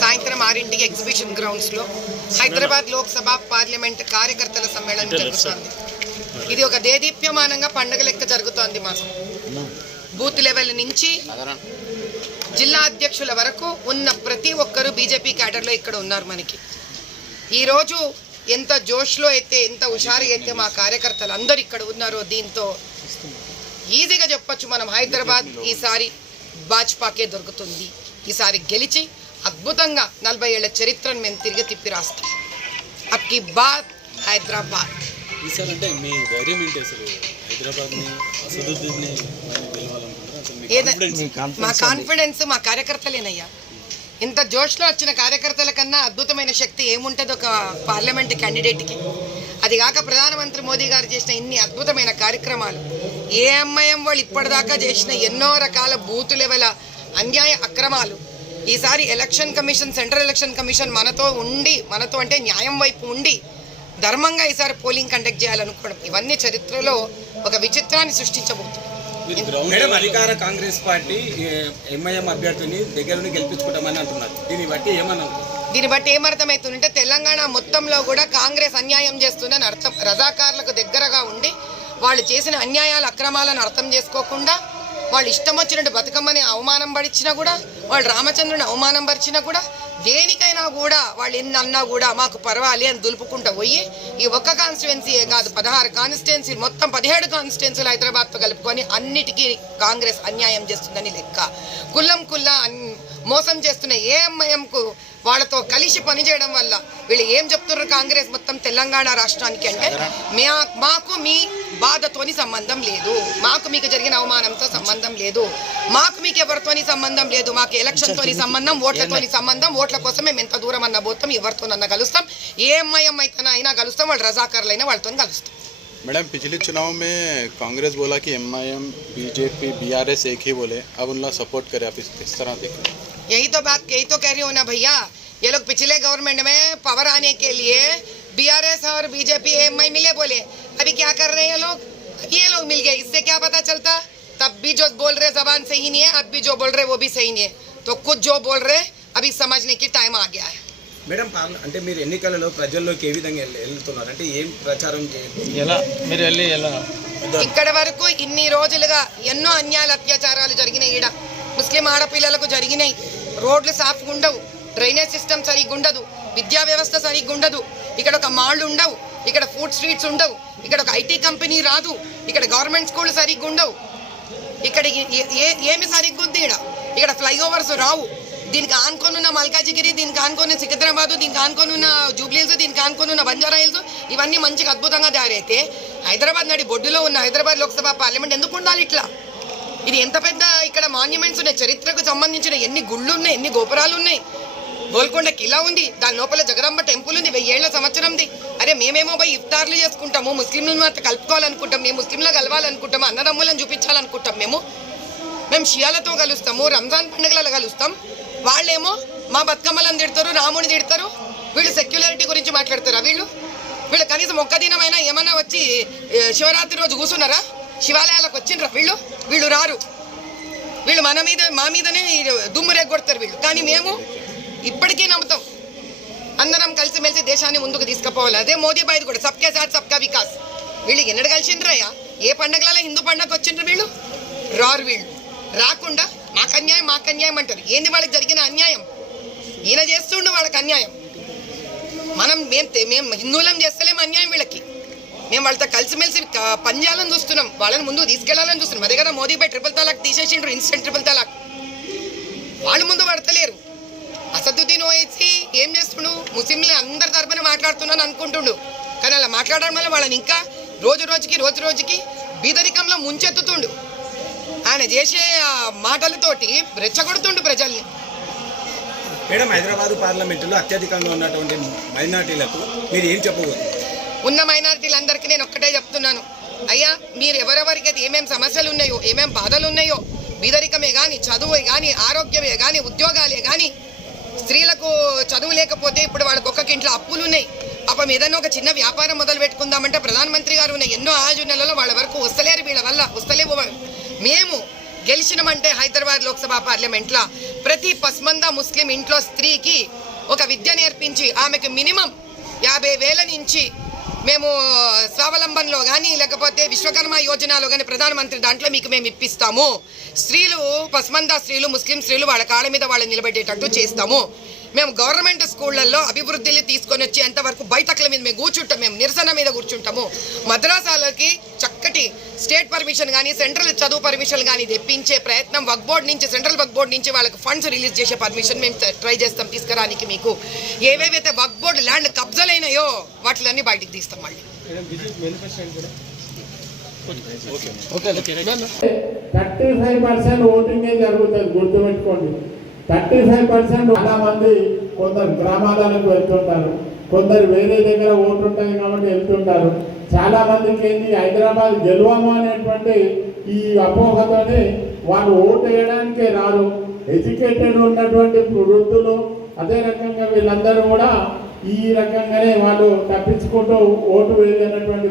సాయంత్రం 6ంటికి exhibition grounds లో Hyderabad Lok Sabha parliament కార్యకర్తల సమ్మేళనం జరుగుతుంది. ఇది ఒక దేదీప్యమానంగా పండుగ లెక్క జరుగుతోంది. మాకు బూత్ లెవెల్ నుంచి జిల్లా అధ్యక్షుల వరకు ఉన్న ప్రతి ఒక్కరూ బీజేపీ క్యాడర్లో ఇక్కడ ఉన్నారు. మనకి ఈరోజు ఎంత జోష్లో అయితే, ఎంత హుషారుగా అయితే మా కార్యకర్తలు అందరూ ఇక్కడ ఉన్నారో, దీంతో ఈజీగా చెప్పొచ్చు మనం హైదరాబాద్ ఈసారి భాజపాకే దొరుకుతుంది. ఈసారి గెలిచి అద్భుతంగా 40 ఏళ్ల చరిత్రను మేము తిరిగి తిప్పి రాస్తాం. అప్కి బాద్ హైదరాబాద్. మా కాన్ఫిడెన్స్ మా కార్యకర్తలేనయ్యా. ఇంత జోష్లో వచ్చిన కార్యకర్తల కన్నా అద్భుతమైన శక్తి ఏముంటుంది ఒక పార్లమెంట్ క్యాండిడేట్కి? అది కాక ప్రధానమంత్రి మోదీ గారు చేసిన ఇన్ని అద్భుతమైన కార్యక్రమాలు, ఏఎంఐఎం వాళ్ళు ఇప్పటిదాకా చేసిన ఎన్నో రకాల బూత్ లెవెల్ అన్యాయ అక్రమాలు, ఈసారి election commission, central election commission మనతో అంటే న్యాయం వైపు ఉండి ధర్మంగా ఈసారి పోలింగ్ కండక్ట్ చేయాలనుకోవడం, ఇవన్నీ చరిత్రలో ఒక విచిత్రాన్ని సృష్టించబోతుంది. అధికార కాంగ్రెస్ పార్టీ ఎంఐఎం అభ్యర్థిని దగ్గర నుండి గెలిపించుకుంటామని అంటున్నారు. దీన్ని బట్టి ఏమర్థమవుతుందంటే తెలంగాణ మొత్తంలో కూడా కాంగ్రెస్ అన్యాయం చేస్తుందని అర్థం. రజాకార్లకు దగ్గరగా ఉండి వాళ్ళు చేసిన అన్యాయాల అక్రమాలను అర్థం చేసుకోకుండా, వాళ్ళు ఇష్టం వచ్చినట్టు బతుకమ్మని అవమానం పడిచినా కూడా, వాళ్ళు రామచంద్రుని అవమానం పరిచినా కూడా, దేనికైనా కూడా వాళ్ళు ఎన్ని అన్నా కూడా మాకు పర్వాలి అని దులుపుకుంటూ పోయి ఈ ఒక్క కాన్స్టిట్యుయెన్సీయే కాదు 16 కాన్స్టిట్యుయెన్సీ, మొత్తం 17 కాన్స్టిట్యుయెన్సీలు హైదరాబాద్తో కలుపుకొని అన్నిటికీ కాంగ్రెస్ అన్యాయం చేస్తుందని లెక్క. కుల్లా మోసం చేస్తున్న ఏఎంఐఎంకు వాళ్ళతో కలిసి పనిచేయడం వల్ల వీళ్ళు ఏం చెప్తున్నారు కాంగ్రెస్ మొత్తం తెలంగాణ రాష్ట్రానికి అంటే, మాకు మీ బాధతోని సంబంధం లేదు, మాకు మీకు జరిగిన అవమానంతో సంబంధం లేదు, మాకు మీకు ఎవరితోని సంబంధం లేదు, మాకు ఎలక్షన్తోని సంబంధం, ఓట్లతోని సంబంధం, ఓట్ల కోసం మేము ఎంత దూరం అన్న పోతాం, ఎవరితోనన్నా కలుస్తాం, ఏఎంఐఎం అయినా కలుస్తాం, వాళ్ళు రజాకారులైనా వాళ్ళతో కలుస్తాం. मैडम पिछले चुनाव में कांग्रेस बोला कि एमआईएम बीजेपी बीआरएस एक ही बोले, अब उनका सपोर्ट करें, आप इस तरह देखें? यही तो कह रही हूँ ना भैया. ये लोग पिछले गवर्नमेंट में पावर आने के लिए बीआरएस और बीजेपी एमआई मिले बोले. अभी क्या कर रहे हैं ये लोग मिल गए. इससे क्या पता चलता? तब भी जो बोल रहे जबान सही नहीं है, अब भी जो बोल रहे वो भी सही नहीं है. तो कुछ जो बोल रहे अभी समझने की टाइम आ गया है. మేడం, అంటే మీరు ఎన్నికలలో ప్రజల్లోకి ఏ విధంగా వెళ్తున్నారు? అంటే ఏం ప్రచారం ఇక్కడ వరకు ఇన్ని రోజులుగా ఎన్నో అన్యాయాలు, అత్యాచారాలు జరిగినాయి. ఈడ ముస్లిం ఆడపిల్లలకు జరిగినాయి. రోడ్లు సాఫ్గా ఉండవు, డ్రైనేజ్ సిస్టమ్ సరిగ్గా ఉండదు, విద్యా వ్యవస్థ సరిగ్గా ఉండదు, ఇక్కడ ఒక మాళ్ళు ఉండవు, ఇక్కడ ఫుడ్ స్ట్రీట్స్ ఉండవు, ఇక్కడ ఒక ఐటీ కంపెనీ రాదు, ఇక్కడ గవర్నమెంట్ స్కూల్ సరిగ్గా ఉండవు, ఇక్కడ ఏమి సరిగ్గా ఉంది, ఇక్కడ ఫ్లైఓవర్స్ రావు. దీనికి ఆనుకోనున్న మల్కాజిగిరి, దీనికి ఆనుకోనున్న సికింద్రాబాద్, దీనికి ఆనుకోనున్న జూబ్లీహిల్స్, దీనికి ఆనుకోనున్న బంజారా హిల్స్, ఇవన్నీ మంచిగా అద్భుతంగా తయారైతే హైదరాబాద్ నడి బొడ్డులో ఉన్న హైదరాబాద్ లోక్సభ పార్లమెంట్ ఎందుకు ఉండాలి ఇట్లా? ఇది ఎంత పెద్ద ఇక్కడ మాన్యుమెంట్స్ ఉన్నాయి, చరిత్రకు సంబంధించిన ఎన్ని గుళ్ళు ఉన్నాయి, ఎన్ని గోపురాలు ఉన్నాయి. గోల్కొండ కిలా ఉంది, దాని లోపల జగదంబ టెంపుల్ ఉంది, 1000 ఏళ్ల సంవత్సరంది. అరే మేమేమో పోయి ఇఫ్తార్లు చేసుకుంటాము, ముస్లింలను మాత్రం కలుపుకోవాలనుకుంటాం, మేము ముస్లింలో కలవాలనుకుంటాము, అన్నదమ్ములను చూపించాలనుకుంటాం, మేము షియాలతో కలుస్తాము, రంజాన్ పండుగలలో కలుస్తాం. వాళ్ళేమో మా బతుకమ్మలను తిడతారు, రాముని తిడతారు. వీళ్ళు సెక్యులారిటీ గురించి మాట్లాడతారా? వీళ్ళు కనీసం ఒక్క దినమైనా ఏమన్నా వచ్చి శివరాత్రి రోజు కూర్చున్నారా? శివాలయాలకు వచ్చిండ్రా? వీళ్ళు రారు. వీళ్ళు మా మీదనే దుమ్ము రేగొడతారు వీళ్ళు. కానీ మేము ఇప్పటికీ నమ్ముతాం అందరం కలిసిమెలిసి దేశాన్ని ముందుకు తీసుకుపోవాలి. అదే మోదీ బాయ్ది కూడా, సబ్కే సాత్ సబ్కా వికాస్. వీళ్ళు ఎన్నడు కలిసిండ్రయ్యా? ఏ పండుగలలో హిందూ పండుగ వచ్చిండ్రు వీళ్ళు? రారు. వీళ్ళు రాకుండా మాకు అన్యాయం అంటారు. ఏంది వాళ్ళకి జరిగిన అన్యాయం? ఈయన చేస్తుండు వాళ్ళకి అన్యాయం. మేము హిందువులం చేస్తలేము అన్యాయం వీళ్ళకి. మేము వాళ్ళతో కలిసిమెలిసి పనిచేయాలని చూస్తున్నాం, వాళ్ళని ముందు తీసుకెళ్లాలని చూస్తున్నాం. అదే కదా మోదీ బాయ్ ట్రిపుల్ తలాక్ తీసేసిండ్రు, ఇన్స్టెంట్ ట్రిపుల్ తలాక్. వాళ్ళు ముందు పడతలేరు. అసదుద్దీన్ ఓవైసీ ఏం చేస్తుండు? ముస్లింలు అందరి తరపున మాట్లాడుతున్నాను అనుకుంటుండు, కానీ అలా మాట్లాడడం వల్ల వాళ్ళని ఇంకా రోజు రోజుకి బీదరికంలో ముంచెత్తుతుండు. ఆయన చేసే మాటలతోటి రెచ్చగొడుతుండు ప్రజల్ని. మేడం, హైదరాబాద్ పార్లమెంటులో అత్యధికంగా ఉన్నటువంటి మైనార్టీలకు మీరు ఏం చెప్పబోతున్నారు? ఉన్న మైనారిటీలందరికీ నేను ఒక్కటే చెప్తున్నాను, అయ్యా మీరు ఎవరెవరికైతే ఏమేమి సమస్యలు ఉన్నాయో, ఏమేమి బాధలు ఉన్నాయో, బీదరికమే కానీ, చదువే కానీ, ఆరోగ్యమే కానీ, ఉద్యోగాలే కానీ, స్త్రీలకు చదువు లేకపోతే ఇప్పుడు వాళ్ళకి ఒక్కొక్క అప్పులు ఉన్నాయి. పాపం ఏదైనా ఒక చిన్న వ్యాపారం మొదలు పెట్టుకుందామంటే ప్రధానమంత్రి గారు ఉన్న ఎన్నో ఆయోజనలలో వాళ్ళ వరకు వస్తలేరు, వీళ్ళ వల్ల వస్తలేవు. మేము గెలిచినమంటే హైదరాబాద్ లోక్సభ పార్లమెంట్లో ప్రతి పస్మంద ముస్లిం ఇంట్లో స్త్రీకి ఒక విద్య నేర్పించి ఆమెకు మినిమం 50,000 నుంచి మేము స్వావలంబనలో కానీ లేకపోతే విశ్వకర్మ యోజనలో కానీ ప్రధానమంత్రి దాంట్లో మీకు మేము ఇప్పిస్తాము. స్త్రీలు పస్మంద స్త్రీలు ముస్లిం స్త్రీలు వాళ్ళ కాళ్ళ మీద వాళ్ళు నిలబెట్టేటట్టు చేస్తాము. మేము గవర్నమెంట్ స్కూళ్ళల్లో అభివృద్ధిని తీసుకొని వచ్చి ఎంతవరకు బయటకుల మీద మేము కూర్చుంటాం, మేము నిరసన మీద కూర్చుంటాము. మద్రాసాలకి చక్కటి స్టేట్ పర్మిషన్ కానీ సెంట్రల్ చదువు పర్మిషన్ కానీ తెప్పించే ప్రయత్నం వక్ఫ్ బోర్డు నుంచి సెంట్రల్ వక్ఫ్ బోర్డు నుంచి వాళ్ళకి ఫండ్స్ రిలీజ్ చేసే పర్మిషన్ మేము ట్రై చేస్తాం తీసుకురానికి. మీకు ఏవేవైతే వక్ఫ్ బోర్డు ల్యాండ్ కబ్జాలైనాయో వాటిలన్నీ బయటికి తీస్తాం. మళ్ళీ 35% ఓటింగే జరుగుతుంది, గుర్తుపెట్టుకోండి. 35% చాలా మంది కొందరు గ్రామాలకు వెళ్తుంటారు, కొందరు వేరే దగ్గర ఓటు ఉంటుంది కాబట్టి వెళ్తుంటారు. చాలా మందికి ఏంటి హైదరాబాద్ గెలవము అనేటువంటి ఈ అపోహతోనే వాళ్ళు ఓటు వేయడానికే రారు. ఎడ్యుకేటెడ్ ఉన్నటువంటి వృద్ధులు అదే రకంగా వీళ్ళందరూ కూడా ఈ రకంగానే వాళ్ళు తప్పించుకుంటూ ఓటు వేయనటువంటి